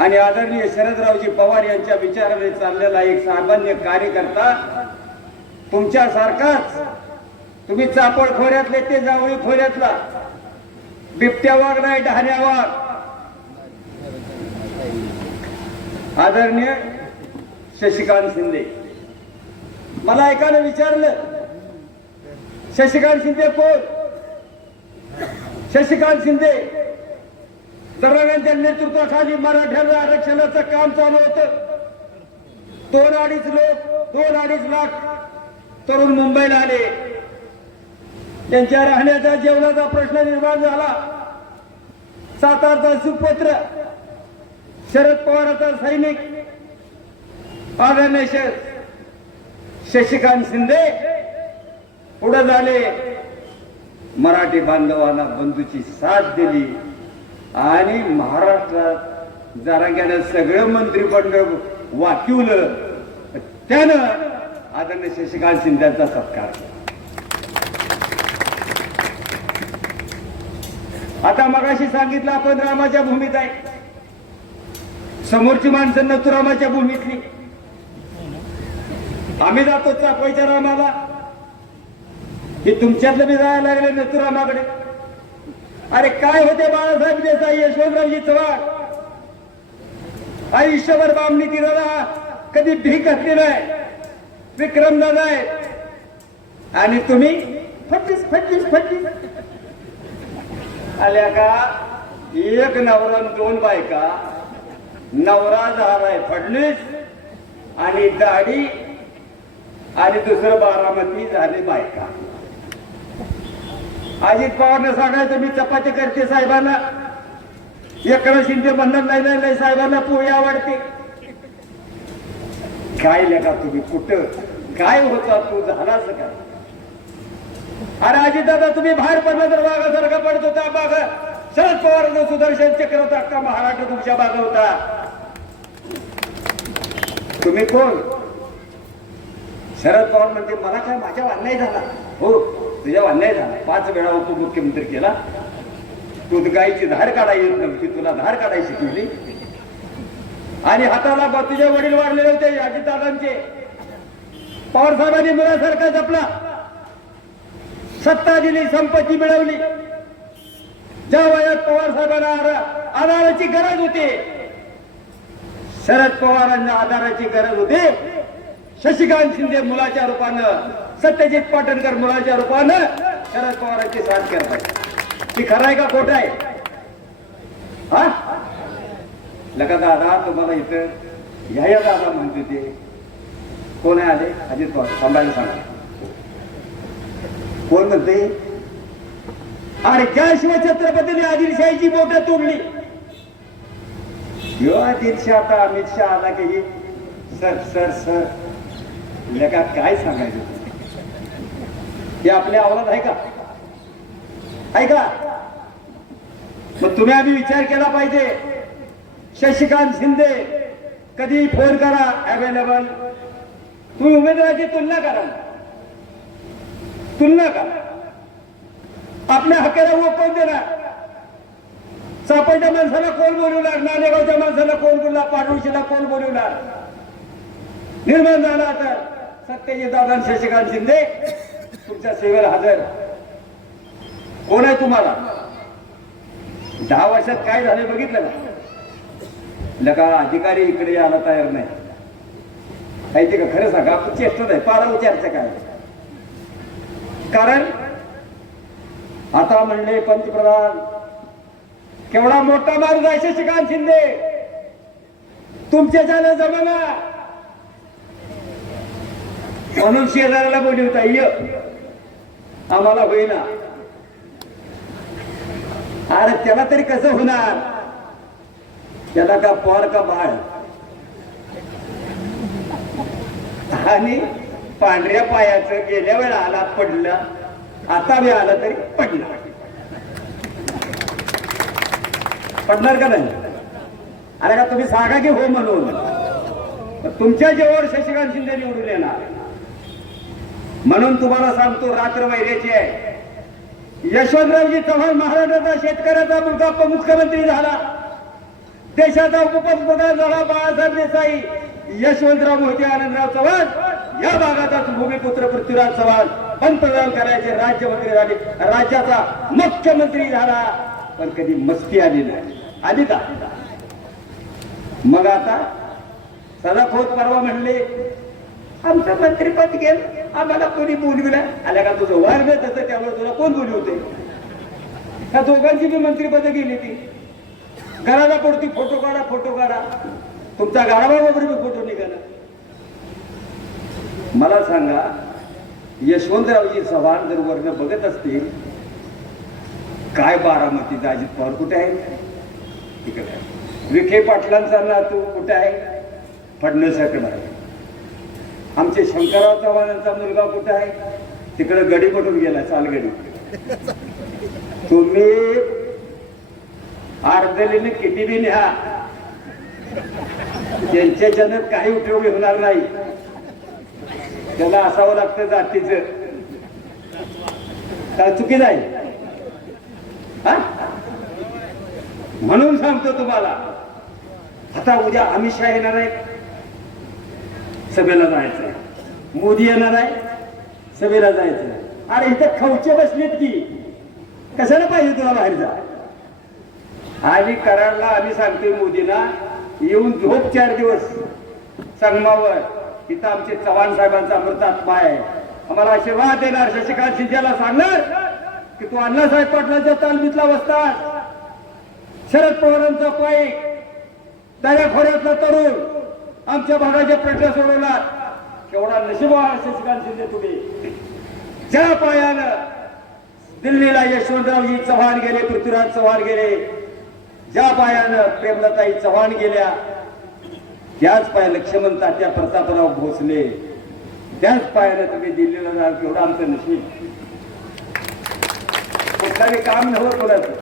आणि आदरणीय शरदरावजी पवार यांच्या विचाराने चाललेला एक सामान्य कार्यकर्ता तुमच्यासारखाच. तुम्ही चापड खोऱ्यातले ते जावळी खोऱ्यातला. बिबट्या वाघ नाही डहाण्या वाघ. आदरणीय शशिकांत शिंदे मला एकानं विचारलं शशिकांत शिंदे कोण? शशिकांत शिंदे. दरम्यानच्या नेतृत्वाखाली मराठ्याला आरक्षणाचं काम चालू होतं. दोन अडीच लोक दोन अडीच लाख तरुण मुंबईला आले. त्यांच्या राहण्याचा जेवणाचा प्रश्न निर्माण झाला. सातारचा सुपुत्र शरद पवाराचा सैनिक आदरणीय शशिकांत शिंदे पुढे झाले. मराठी बांधवांना बंधूची साथ दिली. आणि महाराष्ट्रात जरांग्यानं सगळं मंत्रिमंडळ वाकिवलं त्यानं आदरणीय शशिकांत शिंद्यांचा सत्कार आता मगाशी सांगितलं आपण रामाच्या भूमीत आहे. समोरची माणसं नथुरामाच्या भूमीतली. आम्ही जातो चापायच्या रामाला. हे तुमच्यातलं मी जायला लागले नथुरामाकडे अरे काय होते बाळासाहेब देसाई यशवंतरावजी चव्हाण? आयुष्यभर बामणी तिराला कधी भीक घातली नाही विक्रमदादा आहे. आणि तुम्ही? फटलीस फटलीस फटलीस आल्या का? एक नवरा दोन बायका. नवरा झालाय फडणीस आणि दाढी आणि दुसरं बारामती झाले बायका. अजित पवारनं सांगायचं मी चपाती करते साहेबांना. एकनाथ शिंदे म्हणणार नाही नाही नाही साहेबांना पोळी आवडते. काय लेखा तुम्ही कुठं? काय होता? तू झालाच काय अरे अजित दादा तुम्ही बाहेर पडला तर वाघासारखा पडत होता बाग शरद पवार सुदर्शन चक्र होता महाराष्ट्र तुमच्या बागा होता. तुम्ही कोण? शरद पवार म्हणजे मला काय माझ्या अन्याय झाला. हो तुझ्या अन्याय झाला. पाच वेळा उपमुख्यमंत्री केला. तू गायची धार काढाय येत नव्हती तुला धार काढायची शिकवली आणि हाताला तुझे वडील वाढलेले होते अजितदादांचे पवार साहेबांनी मुलासारखा जपला. सत्ता दिली संपत्ती मिळवली. ज्या वयात पवार साहेबांना आधाराची गरज होती शरद पवारांना आधाराची गरज होती. शशिकांत शिंदे मुलाच्या रूपानं सत्यजित पाटणकर मुलाच्या रूपानं शरद पवारांची साथ करताय. ती खरं आहे का खोट आहे? हा? लका दादा तुम्हाला इथं या या दादा म्हणते ते. कोण आहे आले? अजित पवार. थांबायला सांगा. कोण म्हणते? अरे त्याशिवाय छत्रपतीने आदिलशाहीची बोट तोडली. यो आदिलशाह आता अमित शहा आला की सर सर सर. लेका काय सांगायचं? हे आपल्या आवाज आहे का? ऐका मग तुम्ही आम्ही विचार केला पाहिजे. शशिकांत शिंदे कधी फोन करा अवेलेबल तुम्ही उमेदवाराची तुलना करा. तुलना करा. आपल्या हक्काला वो कोण देणार? चापाच्या माणसाला कोण बोलवणार नाणेगावच्या माणसाला कोण बोलला पाडोशीला कोण बोलवणार निर्माण झाला तर सत्यजित दादा शशिकांत शिंदे तुमच्या सेवेला हजर. कोण आहे तुम्हाला? दहा वर्षात काय झाले बघितलं का? लका अधिकारी इकडे यायला तयार नाही. आहे का खरं सांगा आपण चेष्टत आहे पारा विचारचं काय? कारण आता म्हणले पंतप्रधान केवढा मोठा मार्ग आहे शशिकांत शिंदे. तुमच्या झालं जमाना म्हणून शेजाऱ्याला बोलवता य आम्हाला होईना. अरे त्याला तरी कसं होणार? त्याला का पोर का बाळ? आणि पांढऱ्या पायाचं गेल्या वेळा आला पडलं आता बी आला तरी पडला. पडणार का नाही? अरे का तुम्ही सांगा की हो म्हणून? तुमच्या जेव्हा शशिकांत शिंदे निवडून येणार म्हणून तुम्हाला सांगतो रात्र वैर्याची आहे. यशवंतरावजी चव्हाण महाराष्ट्राचा शेतकऱ्याचा मुलगा मुख्यमंत्री झाला. देशाचा उपपंतप्रधान झाला बाळासाहेब देसाई. यशवंतराव मोहिते आनंदराव चव्हाण या भागाचाच भूमिपुत्र पृथ्वीराज चव्हाण पंतप्रधान करायचे राज्यमंत्री झाले. राज्याचा मुख्यमंत्री झाला. पण कधी मस्ती आली नाही. आली का? मग आता सदा खोत परवा म्हणले. आमचं मंत्रीपद गेलं. आम्हाला कोणी बोलविला? आल्या का तुझं वार तसं? त्यामुळे तुला कोण बोलवते होते त्या दोघांची मी मंत्रीपद गेली ती. घराला पडती फोटो काढा फोटो काढा. तुमचा गाडाबाबरोबर मी फोटो निघाला. मला सांगा यशवंतरावजी चव्हाण जर वर्ण बघत असतील काय बारामतीचा अजित पवार कुठे आहे तिकडे आहे. विखे पाटलांचा नातू कुठे आहे? फडणवीसाकडे. आहे आमचे शंकरराव चव्हाणांचा मुलगा कुठे आहे? तिकडे गडी पटून गेला चालगडी तुम्ही आरदलीने किती बी न्या. त्यांच्या जनात काही उपयोग होणार नाही. त्याला असावं लागतं जातीचं. काय चुकी नाही. हा? म्हणून सांगतो तुम्हाला. आता उद्या अमित शहा येणार आहे सभेला जायचंय मोदी येणार आहे सभेला जायचंय अरे इथे खवचे बसलेत की. कशाला पाहिजे तुला बाहेर जा? आणि कराडला आम्ही सांगतोय मोदींना येऊन झोप चार दिवस. संगमावर. तिथं आमचे चव्हाण साहेबांचा अमृतात्मा आहे. आम्हाला आशीर्वाद देणार. शशिकांत शिंदेला सांगणार की तू अण्णासाहेब पाटलांच्या तालमीतला बसतास शरद पवारांचा पाय. दर्याखोऱ्यातला तरुण. आमच्या भागाचे प्रश्न सोडवला केवढा नशिबा आहे शशिकांत शिंदे तुम्ही. ज्या पायानं दिल्लीला यशवंतरावजी चव्हाण गेले पृथ्वीराज चव्हाण गेले ज्या पायानं प्रेमलताई चव्हाण गेल्या त्याच पाया लक्ष्मण तात्या प्रतापराव भोसले त्याच पायानं तुम्ही दिल्लीला जाल केवढं आमचं नशीब. काम नव्हतं कोणाचं.